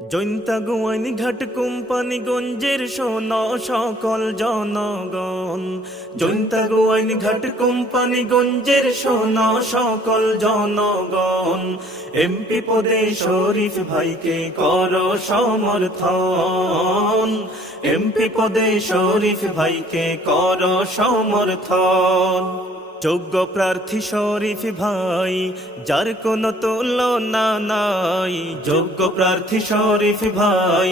জৈন্তা গোয়াইনি ঘাট কোম্পানি গঞ্জের শোন সকল জনগণ। জৈন্তা গোয়াইনি ঘাট কোম্পানি গঞ্জের শোন সকল জনগণ। এমপি পদে শরীফ ভাইকে কর সমর্থন। এমপি পদে শরীফ ভাইকে কর সমর্থন। যোগ্য প্রার্থী শরীফ ভাই, যার কোনো তুলনা নাই। যোগ্য প্রার্থী শরীফ ভাই,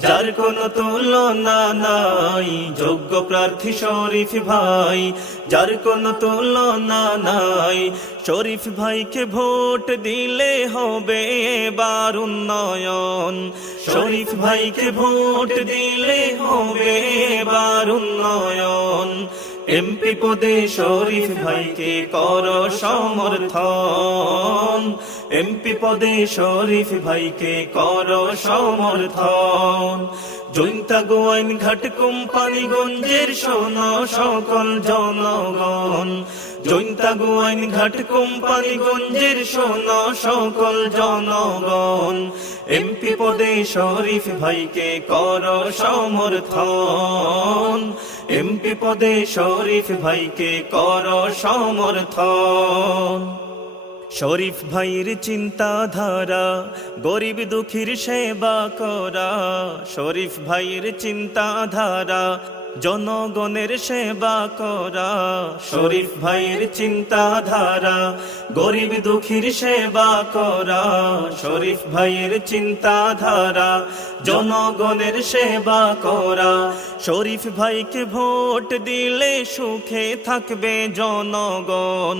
যার কোনো তুলনা নাই। যোগ্য প্রার্থী শরীফ ভাই, যার কোনো তুলনা নাই। শরীফ ভাইকে ভোট দিলে হবে এবার উন্নয়ন। শরীফ ভাইকে ভোট দিলে হবে এবার উন্নয়ন। এমপি পদে শরীফ ভাইকে কর সমর্থন। এমপি পদে শরীফ ভাইকে কর সমর্থন। জৈন্তা গোয়াইন ঘাট কোম্পানি গঞ্জের শোন সকল জনগণ। জৈন্তা গোয়াইন ঘাট কোম্পানি গঞ্জের শোন সকল জনগণ। এমপি পদে শরীফ ভাইকে কর সমর্থন। এমপি পদে শরীফ ভাইকে কর সমর্থন। শরীফ ভাইয়ের চিন্তাধারা, গরিব দুঃখীর সেবা করা। শরীফ ভাইয়ের চিন্তাধারা জনগণের সেবা করা, শরীফ ভাইয়ের চিন্তাধারা, গরিব দুঃখীর সেবা করা, শরীফ ভাইয়ের চিন্তাধারা, জনগণের সেবা করা। শরীফ ভাইকে ভোট দিলে সুখে থাকবে জনগণ।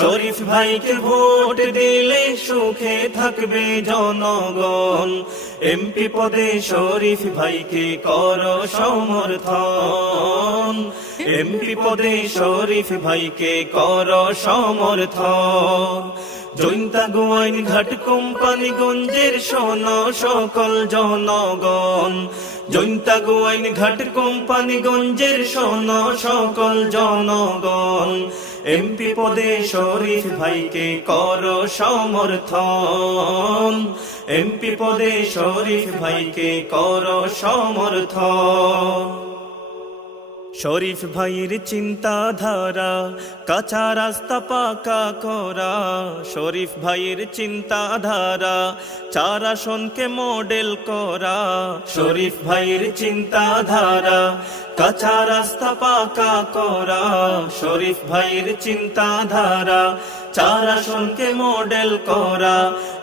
শরীফ ভাইকে ভোট দিলে সুখে থাকবে জনগণ। এমপি পদে শরীফ ভাইকে কর সমর্থন। এমপি পদে শরীফ ভাইকে কর সমর্থন। জৈন্তা গোয়াইন ঘাট কোম্পানি গঞ্জের শোন সকল জনগণ। জৈন্তা গোয়াইন ঘাট কোম্পানি গঞ্জের শোন সকল জনগণ। এমপি পদে শরীফ ভাইকে কর সমর্থন। এমপি পদে শরীফ ভাইকে কর সমর্থন। শরীফ ভাইয়ের চিন্তাধারা, কাঁচা রাস্তা পাকা করা। শরীফ ভাইয়ের চিন্তাধারা, চার আসনকে মডেল করা। শরীফ ভাইয়ের চিন্তাধারা, কাঁচা রাস্তা পাকা করা। শরীফ ভাইয়ের চিন্তাধারা, চার আসনকে মডেল করা।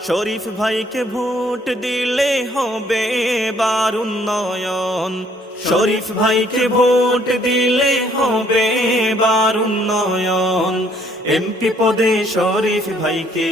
শরীফ ভাইকে ভোট দিলে হবে বার উন্নয়ন। শরীফ ভাইকে ভোট দিলে হবে বার উন্নয়ন এমপি পদে শরীফ ভাইকে